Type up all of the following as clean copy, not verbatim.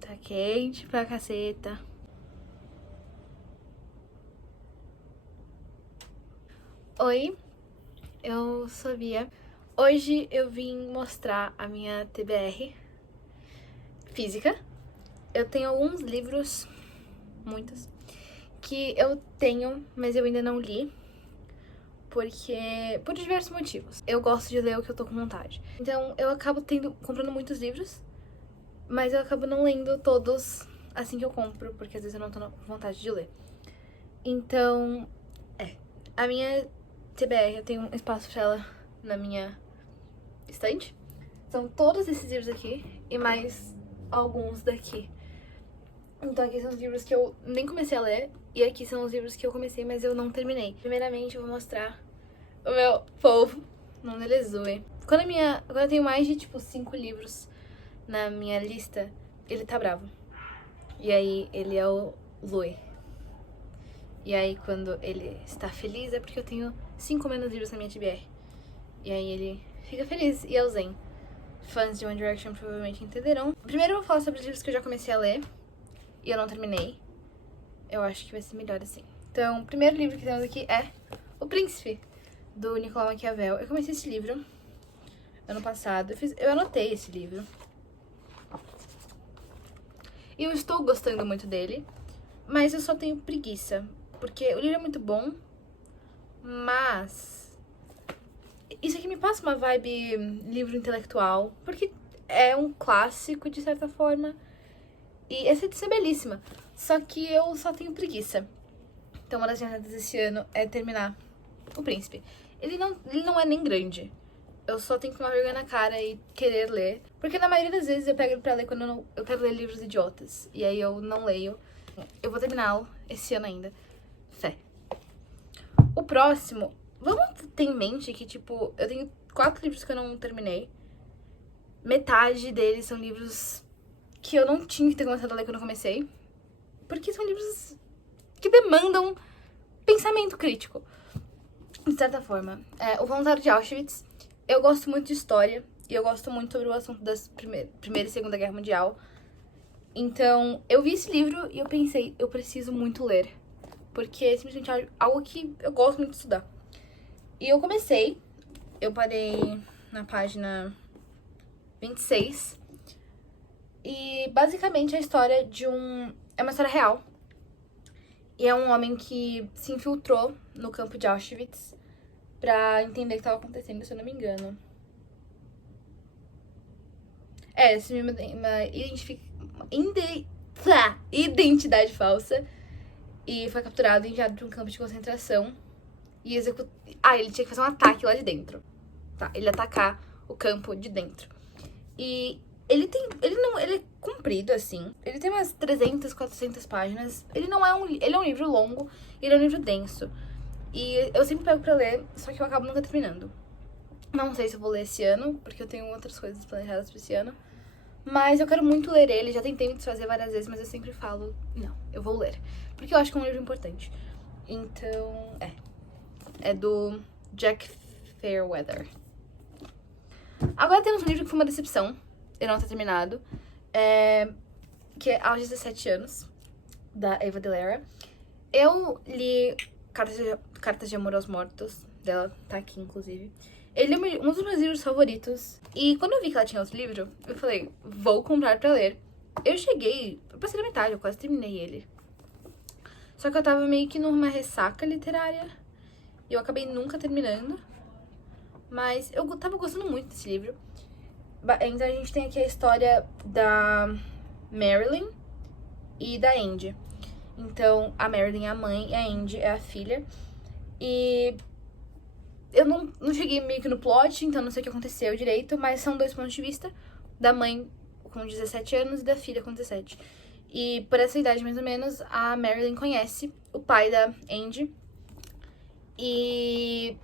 Tá quente pra caceta. Oi, eu sou a Bia. Hoje eu vim mostrar a minha TBR física. Eu tenho alguns livros, muitos, que eu tenho, mas eu ainda não li. Porque, por diversos motivos. Eu gosto de ler o que eu tô com vontade. Então, eu acabo comprando muitos livros, mas eu acabo não lendo todos assim que eu compro, porque às vezes eu não tô com vontade de ler. Então, a minha TBR, eu tenho um espaço pra ela na minha estante. São todos esses livros aqui e mais alguns daqui. Então aqui são os livros que eu nem comecei a ler e aqui são os livros que eu comecei, mas eu não terminei. Primeiramente eu vou mostrar o meu polvo, o nome dele é Zoe. Quando eu tenho mais de, 5 livros na minha lista, ele tá bravo. E aí, ele é o Louie. E aí, quando ele está feliz, é porque eu tenho 5 menos livros na minha TBR. E aí, ele fica feliz e é o Zen. Fãs de One Direction provavelmente entenderão. Primeiro eu vou falar sobre os livros que eu já comecei a ler e eu não terminei. Eu acho que vai ser melhor assim. Então, o primeiro livro que temos aqui é O Príncipe, do Nicolau Maquiavel. Eu comecei esse livro ano passado. Eu anotei esse livro. E eu estou gostando muito dele, mas eu só tenho preguiça. Porque o livro é muito bom, mas isso aqui me passa uma vibe livro intelectual, porque é um clássico de certa forma. E essa edição é belíssima, só que eu só tenho preguiça. Então uma das minhas metas desse ano é terminar O Príncipe. Ele não é nem grande. Eu só tenho que tomar vergonha na cara e querer ler. Porque na maioria das vezes eu pego ele pra ler quando eu quero ler livros idiotas. E aí eu não leio. Eu vou terminá-lo esse ano ainda. Fé. O próximo, vamos ter em mente que, eu tenho 4 livros que eu não terminei. Metade deles são livros que eu não tinha que ter começado a ler quando eu comecei. Porque são livros que demandam pensamento crítico. De certa forma. O Voluntário de Auschwitz. Eu gosto muito de história. E eu gosto muito sobre o assunto da Primeira e Segunda Guerra Mundial. Então, eu vi esse livro e eu pensei, eu preciso muito ler. Porque é simplesmente algo que eu gosto muito de estudar. E eu parei na página 26. E basicamente a história é uma história real. E é um homem que se infiltrou no campo de Auschwitz pra entender o que estava acontecendo, se eu não me engano. Esse uma identidade falsa. E foi capturado e enviado pra um campo de concentração. E ele tinha que fazer um ataque lá de dentro. Tá, ele ia atacar o campo de dentro. E ele é comprido, assim. Ele tem umas 300, 400 páginas. Ele é um livro longo e ele é um livro denso. E eu sempre pego pra ler, só que eu acabo nunca terminando. Não sei se eu vou ler esse ano, porque eu tenho outras coisas planejadas pra esse ano. Mas eu quero muito ler ele, já tentei me desfazer várias vezes, mas eu sempre falo, não, eu vou ler. Porque eu acho que é um livro importante. Então, é do Jack Fairweather. Agora temos um livro que foi uma decepção, ele não tá terminado, que é Aos 17 Anos, da Eva Delara. Eu li Cartas de Amor aos Mortos, dela tá aqui, inclusive. Ele é um dos meus livros favoritos. E quando eu vi que ela tinha outro livro, eu falei, vou comprar pra ler. Eu passei da metade, eu quase terminei ele. Só que eu tava meio que numa ressaca literária. E eu acabei nunca terminando. Mas eu tava gostando muito desse livro. Então a gente tem aqui a história da Marilyn e da Andy. Então a Marilyn é a mãe e a Andy é a filha. E eu não cheguei meio que no plot, então não sei o que aconteceu direito, mas são 2 pontos de vista, da mãe com 17 anos e da filha com 17. E por essa idade, mais ou menos, a Marilyn conhece o pai da Andy e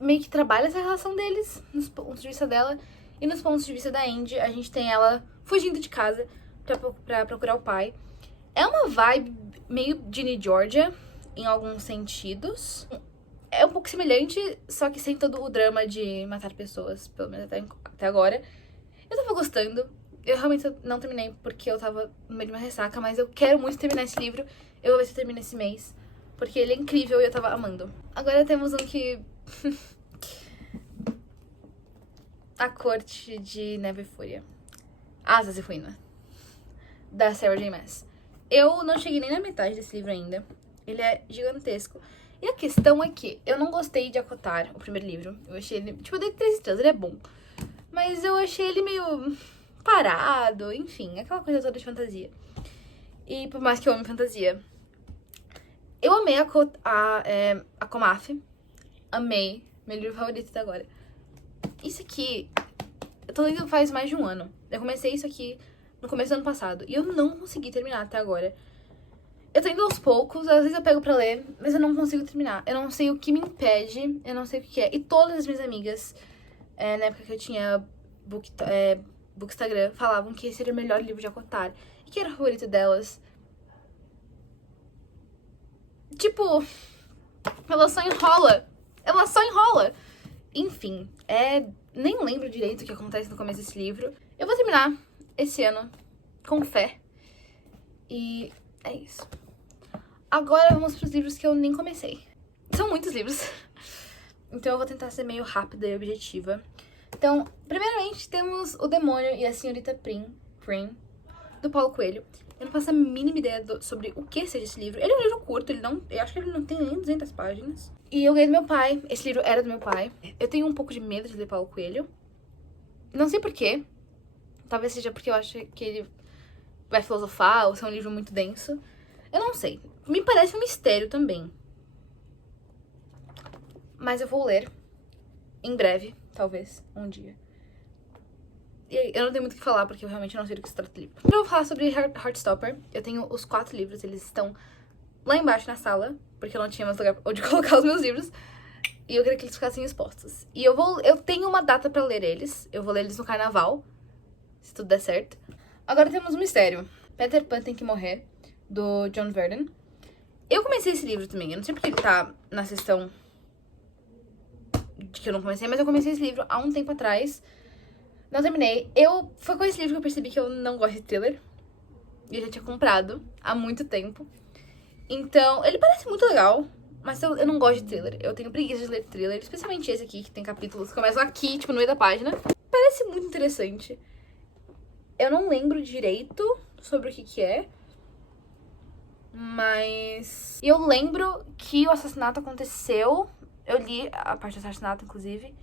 meio que trabalha essa relação deles, nos pontos de vista dela. E nos pontos de vista da Andy, a gente tem ela fugindo de casa pra procurar o pai. É uma vibe meio Ginny Georgia, em alguns sentidos. É um pouco semelhante, só que sem todo o drama de matar pessoas, pelo menos até agora. Eu tava gostando. Eu realmente não terminei porque eu tava no meio de uma ressaca, mas eu quero muito terminar esse livro. Eu vou ver se eu termino esse mês, porque ele é incrível e eu tava amando. Agora temos um que... A Corte de Neve e Fúria. Asas e Ruína, da Sarah J. Maas. Eu não cheguei nem na metade desse livro ainda. Ele é gigantesco. E a questão é que eu não gostei de Acotar, o primeiro livro. Eu achei ele... Tipo, eu dei 3 estrelas, ele é bom. Mas eu achei ele meio parado, enfim, aquela coisa toda de fantasia. E por mais que eu ame fantasia, eu amei a Comaf. Amei. Meu livro favorito até agora. Isso aqui, eu tô lendo faz mais de um ano. Eu comecei isso aqui no começo do ano passado. E eu não consegui terminar até agora. Eu tô indo aos poucos, às vezes eu pego pra ler, mas eu não consigo terminar. Eu não sei o que me impede, eu não sei o que é. E todas as minhas amigas, na época que eu tinha Bookstagram, falavam que esse era o melhor livro de Acotar. E que era o favorito delas. Tipo, ela só enrola. Ela só enrola. Enfim, nem lembro direito o que acontece no começo desse livro. Eu vou terminar esse ano com fé. E é isso. Agora vamos pros livros que eu nem comecei. São muitos livros. Então eu vou tentar ser meio rápida e objetiva. Então, primeiramente temos O Demônio e a Senhorita Prim, do Paulo Coelho. Eu não faço a mínima ideia sobre o que seja esse livro. Ele é um livro curto, eu acho que ele não tem nem 200 páginas. E eu ganhei do meu pai, esse livro era do meu pai. Eu tenho um pouco de medo de ler Paulo Coelho. Não sei porquê. Talvez seja porque eu acho que ele vai filosofar ou ser um livro muito denso. Eu não sei. Me parece um mistério também. Mas eu vou ler em breve, talvez, um dia. E aí, eu não tenho muito o que falar, porque eu realmente não sei do que se trata o livro. Eu vou falar sobre Heartstopper. Eu tenho os 4 livros, eles estão lá embaixo na sala, porque eu não tinha mais lugar onde colocar os meus livros. E eu queria que eles ficassem expostos. E eu tenho uma data pra ler eles. Eu vou ler eles no carnaval, se tudo der certo. Agora temos um mistério. Peter Pan Tem Que Morrer, do John Verdon. Eu comecei esse livro também. Eu não sei porque ele tá na sessão de que eu não comecei, mas eu comecei esse livro há um tempo atrás. Não terminei. Foi com esse livro que eu percebi que eu não gosto de thriller. E eu já tinha comprado há muito tempo. Então, ele parece muito legal, mas eu não gosto de thriller. Eu tenho preguiça de ler thriller, especialmente esse aqui, que tem capítulos que começam aqui, tipo, no meio da página. Parece muito interessante. Eu não lembro direito sobre o que é. Mas... E eu lembro que o assassinato aconteceu. Eu li a parte do assassinato, inclusive.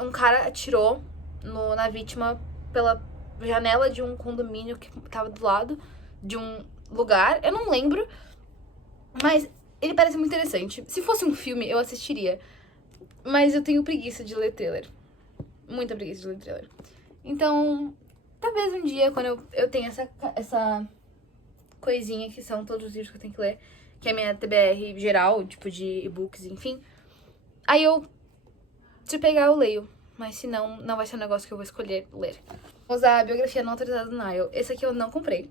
Um cara atirou na vítima pela janela de um condomínio que tava do lado de um lugar. Eu não lembro, mas ele parece muito interessante. Se fosse um filme, eu assistiria. Mas eu tenho preguiça de ler trailer. Muita preguiça de ler trailer. Então, talvez um dia, quando eu tenho essa coisinha que são todos os livros que eu tenho que ler, que é a minha TBR geral, tipo de e-books, enfim. Aí se pegar, eu leio. Mas se não, não vai ser um negócio que eu vou escolher ler. Vou usar a biografia não autorizada do Niall. Esse aqui eu não comprei.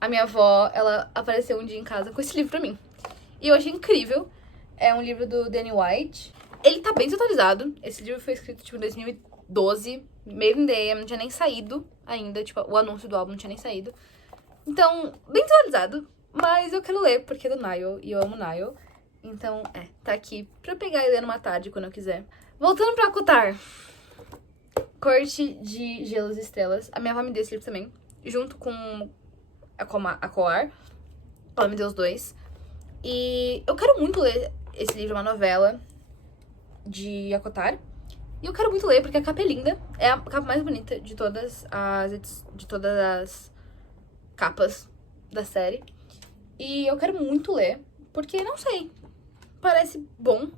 A minha avó, ela apareceu um dia em casa com esse livro pra mim. E eu achei incrível. É um livro do Danny White. Ele tá bem desatualizado. Esse livro foi escrito, tipo, em 2012. Made in the AM, não tinha nem saído ainda. Tipo, o anúncio do álbum não tinha nem saído. Então, bem desatualizado. Mas eu quero ler, porque é do Niall. E eu amo Niall. Então, tá aqui pra pegar e ler numa tarde, quando eu quiser. Voltando pra Acotar. Corte de Gelos e Estrelas. A minha avó me deu esse livro também. Junto com a Coar. Ela me deu os 2. E eu quero muito ler esse livro, uma novela de Acotar. E eu quero muito ler, porque a capa é linda. É a capa mais bonita de todas as capas da série. E eu quero muito ler, porque, não sei, parece bom.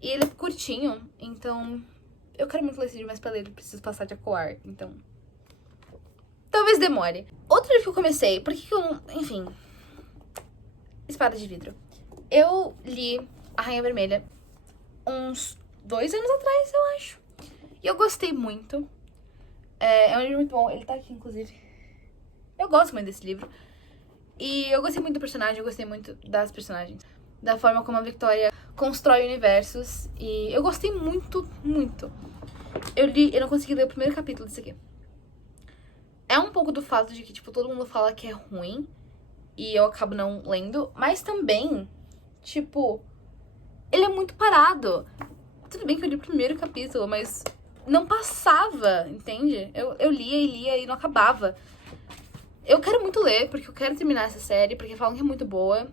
E ele é curtinho, então eu quero muito ler esse livro, mas pra ler eu preciso passar de Acoar, então talvez demore. Outro livro que eu comecei, por que eu não... Enfim, Espada de Vidro. Eu li A Rainha Vermelha uns 2 anos atrás, eu acho. E eu gostei muito. É um livro muito bom, ele tá aqui, inclusive. Eu gosto muito desse livro. E eu gostei muito do personagem, eu gostei muito das personagens. da forma como a Victoria constrói universos. E eu gostei muito, muito. Eu não consegui ler o primeiro capítulo disso aqui. É um pouco do fato de que, tipo, todo mundo fala que é ruim e eu acabo não lendo, mas também, tipo, ele é muito parado. Tudo bem que eu li o primeiro capítulo, mas não passava, entende? Eu lia e lia e não acabava. Eu quero muito ler, porque eu quero terminar essa série, porque falam que é muito boa.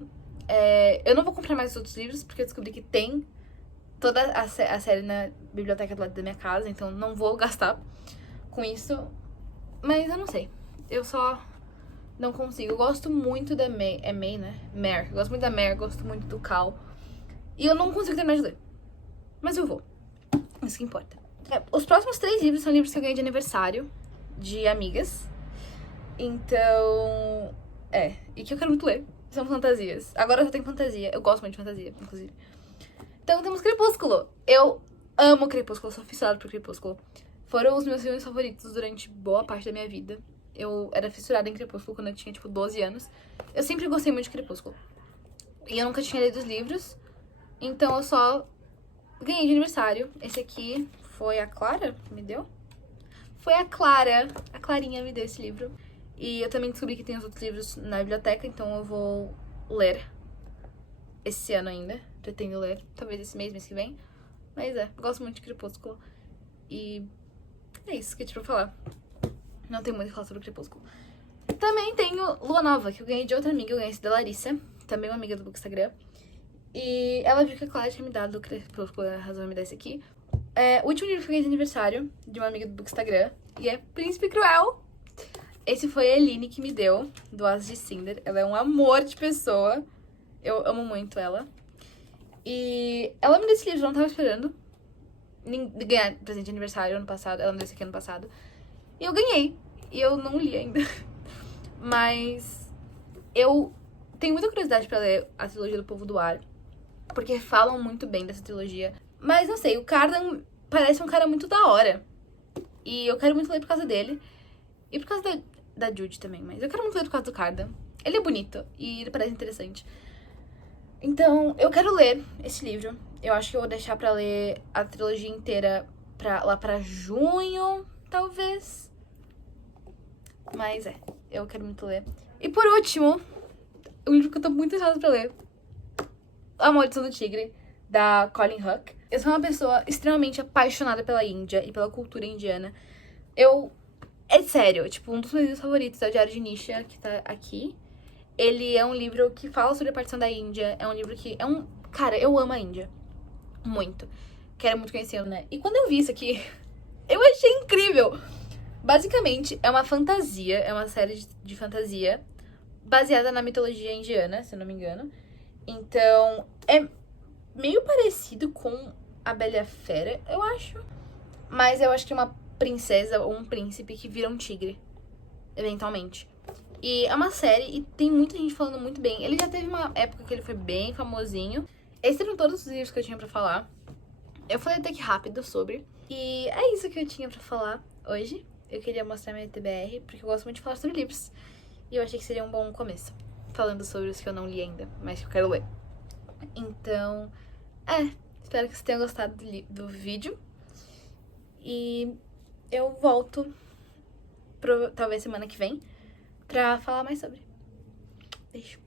Eu não vou comprar mais outros livros, porque eu descobri que tem toda a série na biblioteca do lado da minha casa, então não vou gastar com isso. Mas eu não sei. Eu só não consigo. Eu gosto muito da May. É May, né? Mare. Eu gosto muito da Mare, gosto muito do Cal. E eu não consigo terminar de ler. Mas eu vou. Isso que importa. Os próximos 3 livros são livros que eu ganhei de aniversário de amigas. Então, e que eu quero muito ler. São fantasias. Agora eu só tenho fantasia. Eu gosto muito de fantasia, inclusive. Então temos Crepúsculo. Eu amo Crepúsculo, sou fissurada por Crepúsculo. Foram os meus filmes favoritos durante boa parte da minha vida. Eu era fissurada em Crepúsculo quando eu tinha, tipo, 12 anos. Eu sempre gostei muito de Crepúsculo. E eu nunca tinha lido os livros. Então eu só ganhei de aniversário. Esse aqui foi a Clara que me deu? Foi a Clara. A Clarinha me deu esse livro. E eu também descobri que tem os outros livros na biblioteca, então eu vou ler esse ano ainda. Pretendo ler, talvez esse mês que vem. Mas gosto muito de Crepúsculo. E é isso que eu tinha pra falar. Não tem muito o que falar sobre Crepúsculo. Também tenho Lua Nova, que eu ganhei de outra amiga. Eu ganhei esse da Larissa, também uma amiga do Bookstagram. E ela viu que a Clara tinha me dado o Crepúsculo, ela resolveu me dar esse aqui. O último livro que eu ganhei de aniversário de uma amiga do Bookstagram. E é Príncipe Cruel. Esse foi a Eline que me deu, do As de Cinder. Ela é um amor de pessoa. Eu amo muito ela. E ela me deu esse livro, eu não tava esperando ganhar presente de aniversário ano passado. Ela me deu esse aqui ano passado. E eu ganhei. E eu não li ainda. Mas eu tenho muita curiosidade pra ler a trilogia do Povo do Ar. Porque falam muito bem dessa trilogia. Mas não sei, o Cardan parece um cara muito da hora. E eu quero muito ler por causa dele. E por causa da Judy também, mas eu quero muito ler por causa do Cardan. Ele é bonito e ele parece interessante. Então, eu quero ler esse livro. Eu acho que eu vou deixar pra ler a trilogia inteira lá pra junho, talvez. Mas eu quero muito ler. E por último, um livro que eu tô muito ansiosa pra ler. A Maldição do Tigre, da Colin Hooke. Eu sou uma pessoa extremamente apaixonada pela Índia e pela cultura indiana. É sério, tipo, um dos meus livros favoritos é o Diário de Nisha, que tá aqui. Ele é um livro que fala sobre a partição da Índia. É um livro que Cara, eu amo a Índia. Muito. Quero muito conhecer, né? E quando eu vi isso aqui, eu achei incrível. Basicamente, é uma fantasia, é uma série de fantasia baseada na mitologia indiana, se eu não me engano. Então, é meio parecido com a Bela e a Fera, eu acho. Mas eu acho que é uma princesa ou um príncipe que vira um tigre, eventualmente. E é uma série e tem muita gente falando muito bem. Ele já teve uma época que ele foi bem famosinho. Esses eram todos os livros que eu tinha pra falar. Eu falei até que rápido sobre. E é isso que eu tinha pra falar hoje. Eu queria mostrar minha TBR, porque eu gosto muito de falar sobre livros. E eu achei que seria um bom começo, falando sobre os que eu não li ainda, mas que eu quero ler. Então, espero que você tenha gostado do vídeo. E eu volto, talvez semana que vem, pra falar mais sobre. Beijo.